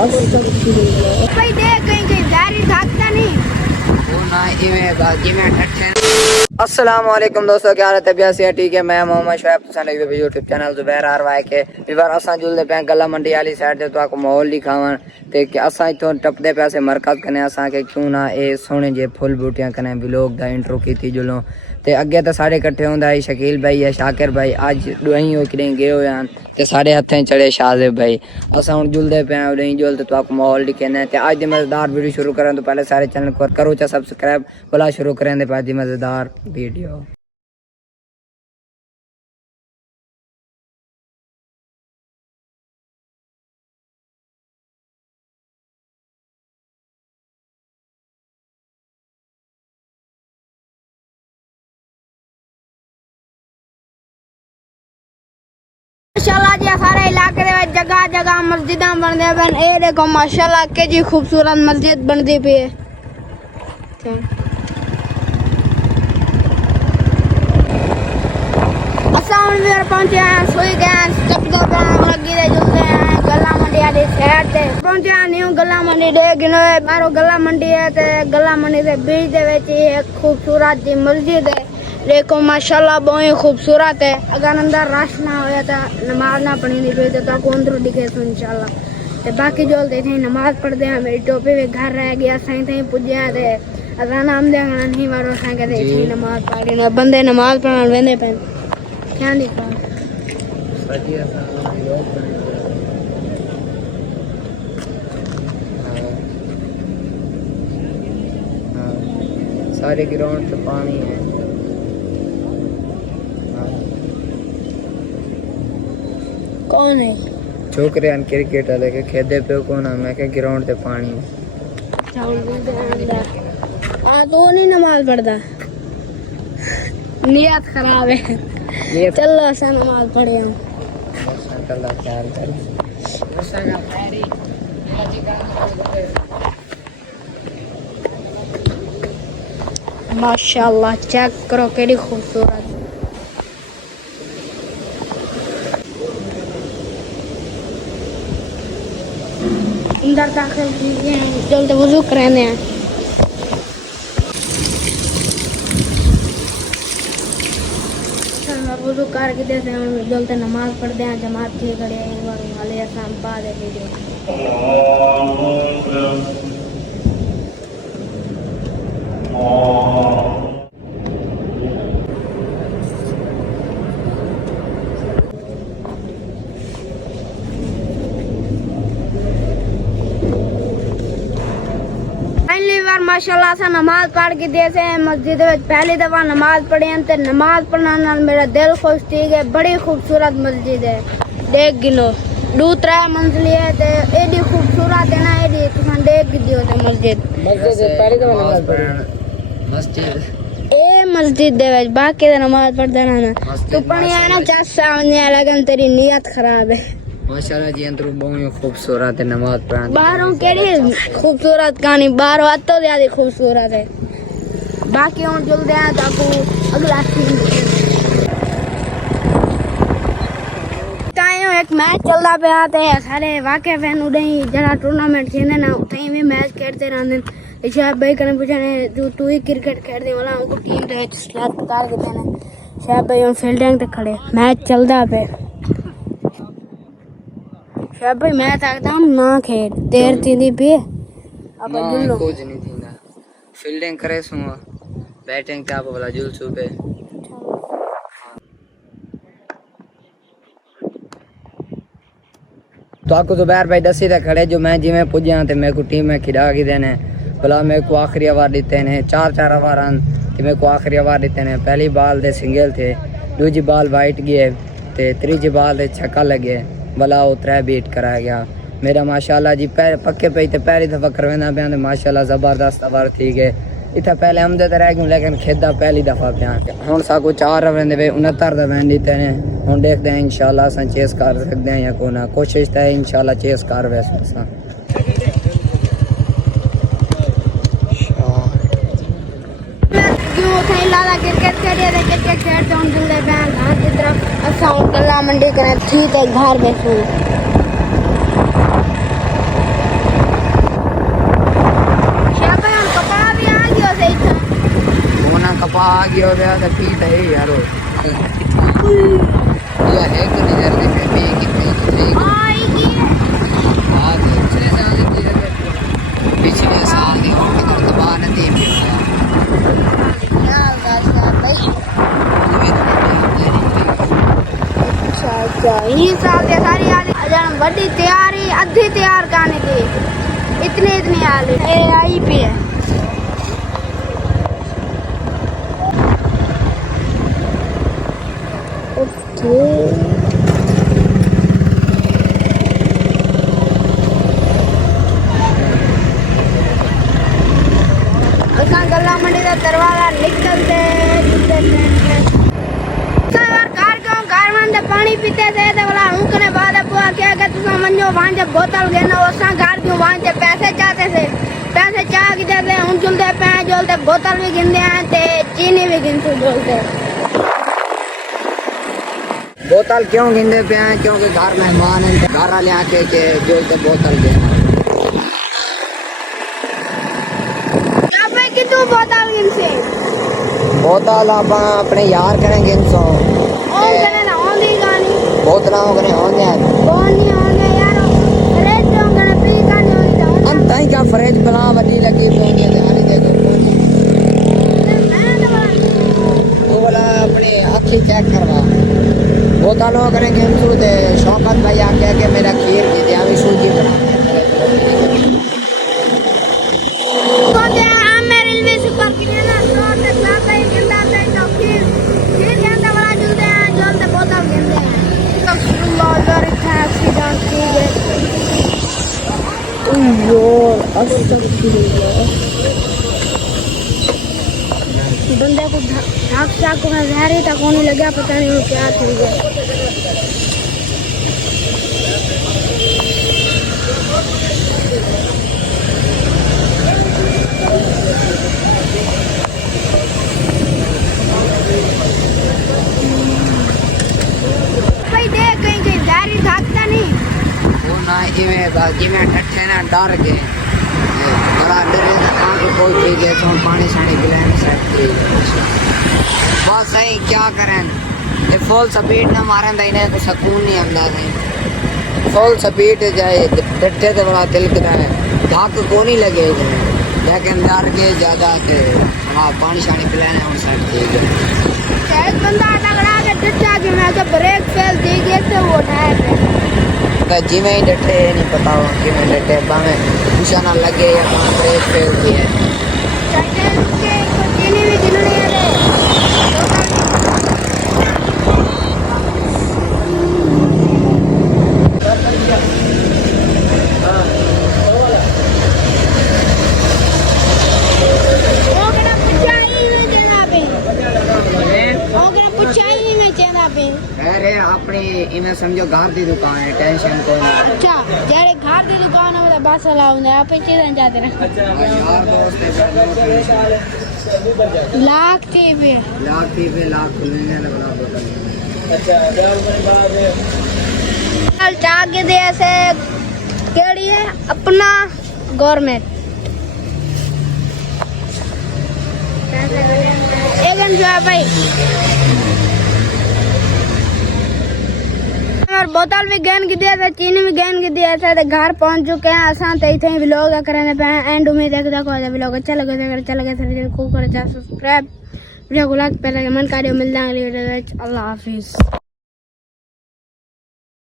भाई देख कहीं कहीं गाड़ी भागता नहीं वो ना इवें बाकी में ठट्ठे। अस्सलाम वालेकुम दोस्तों, क्या हाल है? तबीयत से ठीक है? मैं मोहम्मद शुएब, तुम लगे हो यूट्यूब चैनल ज़ुबैर आरवाई के। इस बार असां जुलदे पे गला मंडी वाली साइड ते तो आपको माहौल दिखावन ते कि असां इथों टपदे पे से मरकज कने असां के क्यों ना ए सोने जे फुल बूटियां कने व्लॉग दा इंट्रो कीती जुलो ते अगे तो सारे इकट्ठे होंदा है शकील भाई है शाकिर भाई आज दुआई हो कि गए हो यान ते सारे हथें चढ़े शाहजेब भाई असां हुन जुलदे पे उड़ई जुलते तो आपको माहौल दिखने ते आज दी मजेदार वीडियो शुरू करें तो पहले सारे चैनल को करो चा सब्सक्राइब भला शुरू करें दे आज दी मजेदार वीडियो। माशाल्लाह जी सारे इलाके दे विच जगह जगह मस्जिदां बनदे पन। ए देखो माशाल्लाह के जी खूबसूरत मस्जिद बनदी पई है। असां हुण भी पहुंचे हैं सोई गए टपदे पे लगी दे जुलदे हैं गला मंडी वाली साइड ते पहुंचे हैं न्यू गला मंडी दे गिनो बारो गला मंडी है ते गला मंडी दे बीच दे विच एक खूबसूरत जी मस्जिद है। देखो माशाल्लाह बहुत खूबसूरत है। अगर अंदर रश ना होया तो नमाज ना पढ़ी नहीं पड़ी तो अंदर दिखे तो इंशाल्लाह ते बाकी जो देखे नमाज पढ़ते हैं। मेरी टोपी भी घर रह गया सही थी पुजे थे अगर नाम देंगे नहीं मारो सही थे नमाज पढ़ी ना बंदे नमाज पढ़ने वेंदे पे क्या लिखा सारे ग्राउंड पे पानी है। कौन है छोकरे क्रिकेट वाले के खेदे पे कौन है? मैं के ग्राउंड पे पानी है। तो नहीं नमाज पढ़ता नियत खराब है। चलो ऐसा नमाज पढ़े हम माशाल्लाह चेक करो केड़ी खूबसूरत अंदर दाखिल कीजिए जल्द वजू कराने हैं। वजू करके देते हैं जल्द नमाज पढ़ते हैं जमात की खड़े वाले शाम पा दे माशाल्लाह से नमाज पढ़ के देते हैं मस्जिद में पहली दफा नमाज पढ़े ते नमाज पढ़ने नाल मेरा दिल खुश ठीक है। बड़ी खूबसूरत मस्जिद है देख गिनो 2-3 मंजिली है ते एडी खूबसूरत है ना एडी तुम देख गियो ते मस्जिद पहली दफा नमाज पढ़ी मस्जिद ए मस्जिद दे विच बाकी दा नमाज पढ़दा ना तू पढ़िया ना चस सामने लगन तेरी नियत खराब है। माशाल्लाह जी अंदर बहुत खूबसूरत है नमाज पढ़ने बाहरों केड़ी खूबसूरत कहानी बाहरों तो ज्यादा खूबसूरत है। बाकी हम जल्दी आए ताकू अगला टाइम एक मैच चलता पे आते हैं सारे वाकई फैन उड़े जरा टूर्नामेंट खेलने ना उतनी भी मैच खेलते रहते शायद भाई कने पूछने तू ही क्रिकेट खेलने वाला हमको टीम दे सिलेक्ट कर देते हैं शायद भाई हम फील्डिंग पे खड़े मैच चलता पे शायद भाई मैं सकता हूँ ना खेल देर थी पे अब जुल्लो कुछ नहीं थी ना फील्डिंग करे सुनो बैटिंग क्या बोला जुल सुबह तो आपको ज़ुबैर भाई दसी तक खड़े जो मैं जिमें पुजा तो मेरे को टीम में खिला के देने भला मेरे को आखिरी अवार्ड देते हैं 4 अवार्ड तो मेरे को आखिरी अवार्ड देते हैं। पहली बाल दे सिंगल थे दूजी बाल वाइट गए तो तीजी बाल दे छक्का लगे भला वो 3 बीट कराया गया मेरा माशाल्लाह जी पक्के पे तो पहली दफा करवाना पे माशाल्लाह जबरदस्त अवार्ड थी गए इतना पहले हम देते रह गए लेकिन खेदा पहली दफा पे हूँ साकू 4 ओवर 69 वैन दीते हैं। हूँ देखते हैं इंशाल्लाह अस चेस कर सकते हैं या को ना कोशिश तो है इंशाल्लाह चेस कर वैसे क्रिकेट खेलते हम जुलते घर की तरफ अच्छा गला मंडी करें ठीक है घर बैठू दफा आ गया हो गया तो पीता है यारो या है कि नहीं यार देखे पे कितने हाँ पिछले साल की पिछले साल की अगर दबा न दे इन्हीं साल से सारी आली बड़ी तैयारी अद्धी तैयार करने की इतनी आली आई पे है गला मंडी का दरवाजा निकलते पानी पीते थे तो बोला हूं कने बाद बुआ क्या कि तुसा मंजो वहां से बोतल गेनो ओसा घर क्यों वहां से पैसे चाहते थे पैसे चाह के देते हूं जुलते पे जोलते बोतल भी गिनते हैं ते चीनी भी गिनते जोलते बोतल क्यों गिनते पे हैं क्योंकि घर मेहमान हैं घर वाले आके के जोलते बोतल के आप कितनी बोतल गिनसे बोतल आप अपने यार करेंगे इनसो ओम कने ना ओंदी गानी बोतलां कने होंदे हैं कौन नहीं होंगे यार फ्रेज जो कने पी गानी होंदी हम ताई क्या फ्रिज बना वड्डी लगी होंदी है हाली दे दो वो वाला अपने आंखें चेक करवा बोतलों करेंगे इनसो दे शौकत भाई आके के मेरा खीर दे दे अभी सूजी बना कोते हम रेलवे सुपर किने ना रोड तक लाता है गिंदा से तो फिर गिंदा वाला जुलते हैं जोलते बोतल गिनते हैं अल्लाह जारी था एक्सीडेंट की गए यार अस्तगफिरुल्लाह बंदे को धाक चाक में जहरी तक होने लगा पता नहीं वो क्या थी गया इवें बाकी में ठट्ठे ना डर के बड़ा डरे ना आंख खोल पी गए तो पानी शानी पिलाने सेट की बस सही क्या करें ये फुल स्पीड ना मारें तो इन्हें तो सुकून नहीं आंदा है फुल स्पीड जाए ठट्ठे तो बड़ा तिलकता है धाक को नहीं लगे लेकिन डर के ज़्यादा के हाँ पानी शानी पिलाने और सेट की शायद बंदा तगड़ा के डटा के मैं तो ब्रेक फेल दी गई तो वो उठाया जिमें ही डटे नहीं पता हो कि मैं डटे बामे पूछा ना लगे या वहाँ ब्रेक फेल दी है चीनी भी गिननी है अरे अपनी इन्हें समझो घर की दुकान है टेंशन कोई नहीं अच्छा जारे घर की दुकान है मतलब बस लाऊंगा आप ही चीज़ें जाते ना यार दोस्त है लाख टीवी लाख खुलने लगा कल चाक के दिए से केड़ी है अपना गवर्नमेंट एक जो है भाई और बोतल भी गहन की दिया था चीनी भी गहन की दिया था तो घर पहुंच चुके हैं आसान तो इतने व्लॉग करने पे एंड उम्मीद है कि देखो व्लॉग अच्छा लगे तो चला गया को करे सब्सक्राइब वीडियो को लाइक पहले मन कार्य मिल जाएंगे अल्लाह हाफिज।